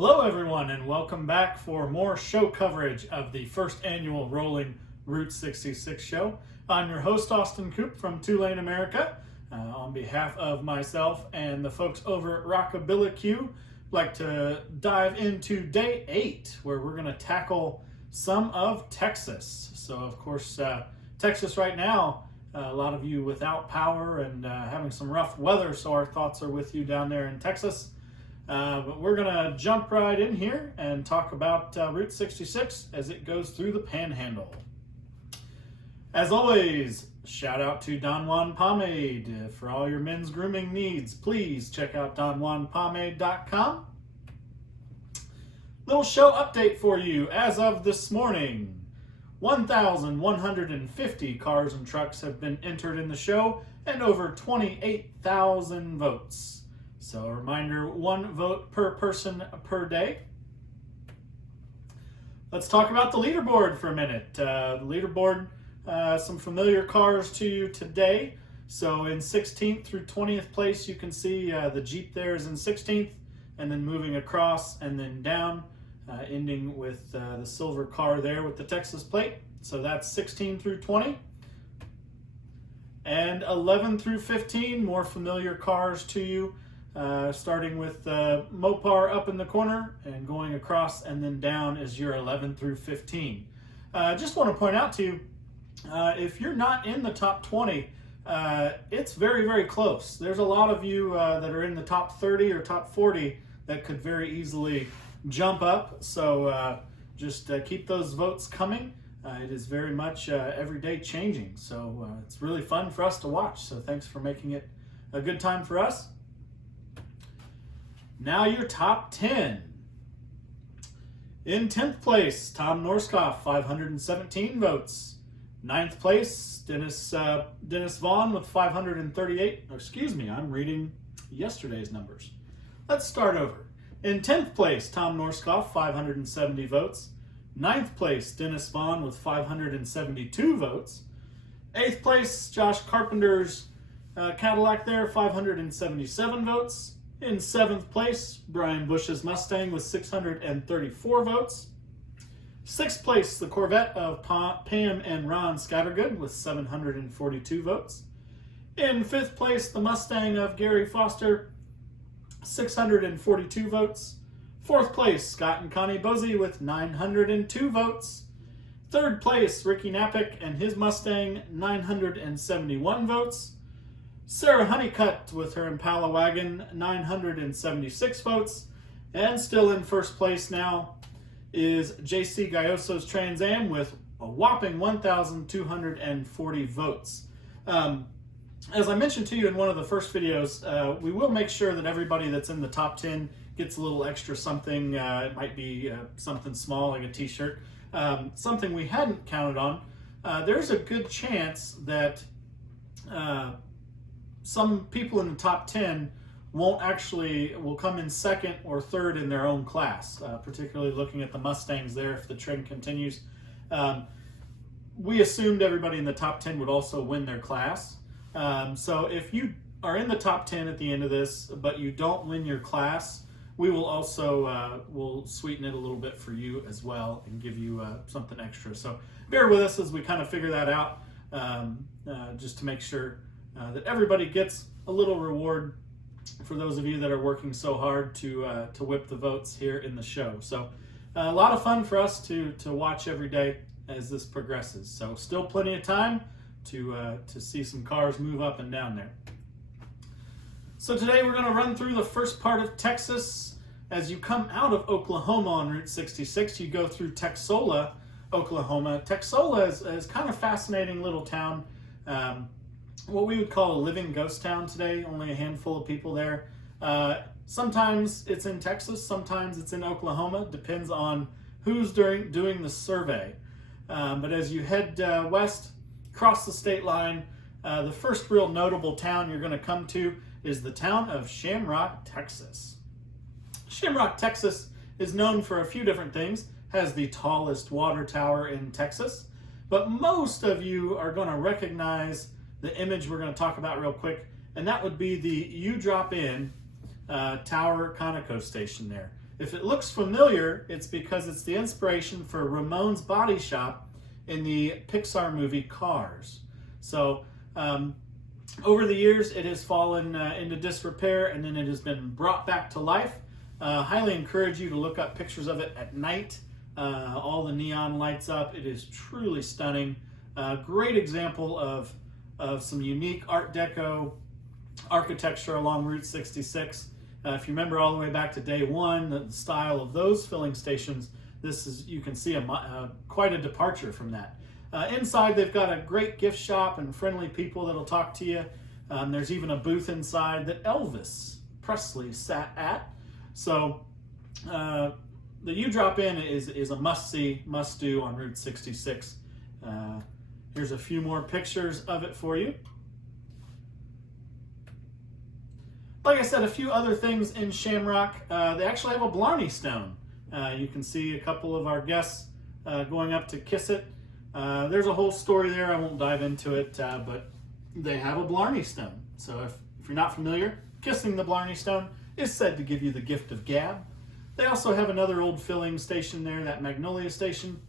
Hello everyone and welcome back for more show coverage of the first annual Rolling Route 66 show. I'm your host Austin Coop from Tulane, America. On behalf of myself and the folks over at Rockabilly Q, I'd like to dive into day 8 where we're going to tackle some of Texas. So of course Texas right now, a lot of you without power and having some rough weather, so our thoughts are with you down there in Texas. But we're going to jump right in here and talk about Route 66 as it goes through the Panhandle. As always, shout out to Don Juan Pomade. For all your men's grooming needs, please check out donjuanpomade.com. Little show update for you as of this morning. 1,150 cars and trucks have been entered in the show and over 28,000 votes. So a reminder, 1 vote per person per day. Let's talk about the leaderboard for a minute. The leaderboard, some familiar cars to you today. So in 16th through 20th place, you can see the Jeep there is in 16th, and then moving across and then down, ending with the silver car there with the Texas plate. So that's 16 through 20. And 11 through 15, more familiar cars to you. Starting with Mopar up in the corner and going across and then down is your 11 through 15. Just want to point out to you, if you're not in the top 20, it's very, very close. There's a lot of you that are in the top 30 or top 40 that could very easily jump up. So just keep those votes coming. It is very much every day changing. So it's really fun for us to watch. So thanks for making it a good time for us. Now your top 10. In 10th place, Tom Norskopf, 517 votes. 9th place, Dennis Vaughn with 538. Oh, excuse me, I'm reading yesterday's numbers. Let's start over. In 10th place, Tom Norskopf, 570 votes. 9th place, Dennis Vaughn with 572 votes. 8th place, Josh Carpenter's Cadillac there, 577 votes. In 7th place, Brian Bush's Mustang with 634 votes. 6th place, the Corvette of Pam and Ron Scattergood with 742 votes. In 5th place, the Mustang of Gary Foster, 642 votes. 4th place, Scott and Connie Bosey with 902 votes. 3rd place, Ricky Napick and his Mustang, 971 votes. Sarah Honeycutt with her Impala wagon, 976 votes. And still in first place now is JC Gayoso's Trans Am with a whopping 1,240 votes. As I mentioned to you in one of the first videos, we will make sure that everybody that's in the top 10 gets a little extra something. It might be something small like a t-shirt. Something we hadn't counted on. There's a good chance that some people in the top 10 will come in second or third in their own class, particularly looking at the Mustangs there if the trend continues. We assumed everybody in the top 10 would also win their class. So if you are in the top 10 at the end of this, but you don't win your class, we will also we'll sweeten it a little bit for you as well and give you something extra. So bear with us as we kind of figure that out, just to make sure that everybody gets a little reward for those of you that are working so hard to whip the votes here in the show. So a lot of fun for us to watch every day as this progresses. So still plenty of time to see some cars move up and down there. So today we're going to run through the first part of Texas. As you come out of Oklahoma on Route 66, you go through Texola, Oklahoma. Texola is kind of fascinating little town. What we would call a living ghost town today, only a handful of people there. Sometimes it's in Texas, sometimes it's in Oklahoma, depends on who's doing the survey. But as you head west, across the state line, the first real notable town you're going to come to is the town of Shamrock, Texas. Shamrock, Texas is known for a few different things, has the tallest water tower in Texas, but most of you are going to recognize the image we're going to talk about real quick, and that would be the U Drop In Tower Conoco station there. If it looks familiar, it's because it's the inspiration for Ramon's Body Shop in the Pixar movie Cars. So over the years, it has fallen into disrepair, and then it has been brought back to life. Highly encourage you to look up pictures of it at night. All the neon lights up. It is truly stunning. Great example of some unique Art Deco architecture along Route 66. If you remember all the way back to day one, the style of those filling stations, you can see quite a departure from that. Inside, they've got a great gift shop and friendly people that'll talk to you. There's even a booth inside that Elvis Presley sat at. So the U-Drop Inn is a must-see, must-do on Route 66. Here's a few more pictures of it for you. Like I said, a few other things in Shamrock. They actually have a Blarney Stone. You can see a couple of our guests going up to kiss it. There's a whole story there. I won't dive into it, but they have a Blarney Stone. So if you're not familiar, kissing the Blarney Stone is said to give you the gift of gab. They also have another old filling station there, that Magnolia Station.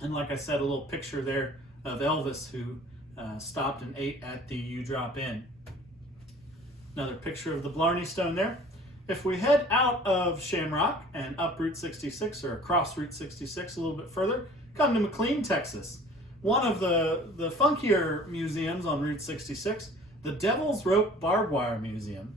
And like I said, a little picture there of Elvis who stopped and ate at the U-Drop Inn. Another picture of the Blarney Stone there. If we head out of Shamrock and up Route 66 or across Route 66 a little bit further, come to McLean, Texas. One of the funkier museums on Route 66, the Devil's Rope Barbed Wire Museum.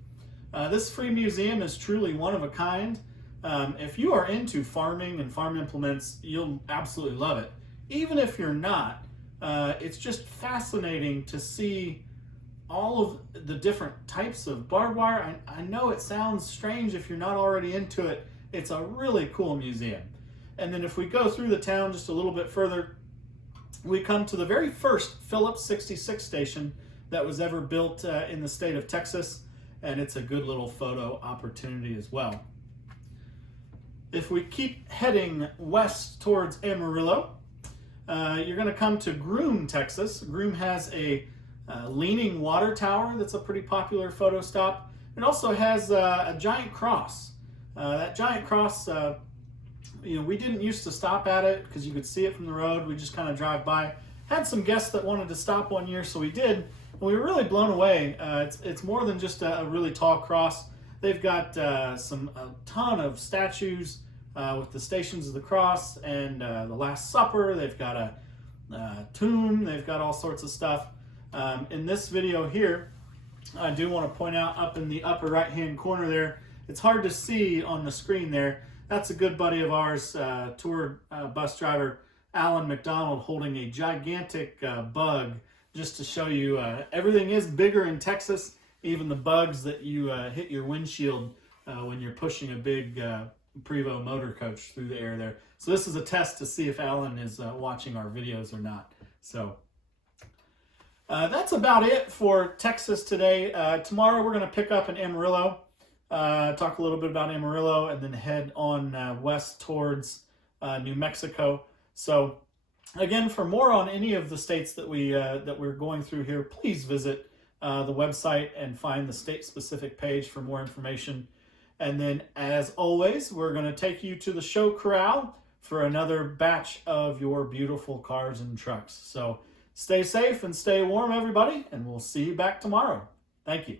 This free museum is truly one of a kind. If you are into farming and farm implements, you'll absolutely love it. Even if you're not, it's just fascinating to see all of the different types of barbed wire. I know it sounds strange if you're not already into it. It's a really cool museum. And then if we go through the town just a little bit further, we come to the very first Phillips 66 station that was ever built in the state of Texas, and it's a good little photo opportunity as well. If we keep heading west towards Amarillo, you're going to come to Groom, Texas. Groom has a leaning water tower that's a pretty popular photo stop. It also has a giant cross. That giant cross, we didn't used to stop at it because you could see it from the road. We just kind of drive by. Had some guests that wanted to stop one year, so we did. And we were really blown away. It's more than just a really tall cross. They've got a ton of statues with the Stations of the Cross and the Last Supper. They've got a tomb. They've got all sorts of stuff. In this video here, I do want to point out up in the upper right-hand corner there, it's hard to see on the screen there. That's a good buddy of ours, tour bus driver Alan McDonald, holding a gigantic bug just to show you everything is bigger in Texas, even the bugs that you hit your windshield when you're pushing a big Prevost motor coach through the air there. So this is a test to see if Alan is watching our videos or not. So that's about it for Texas today. Tomorrow we're going to pick up in Amarillo, talk a little bit about Amarillo, and then head on west towards New Mexico. So again, for more on any of the states that we're going through here, please visit the website and find the state-specific page for more information. And then, as always, we're going to take you to the show corral for another batch of your beautiful cars and trucks. So stay safe and stay warm, everybody, and we'll see you back tomorrow. Thank you.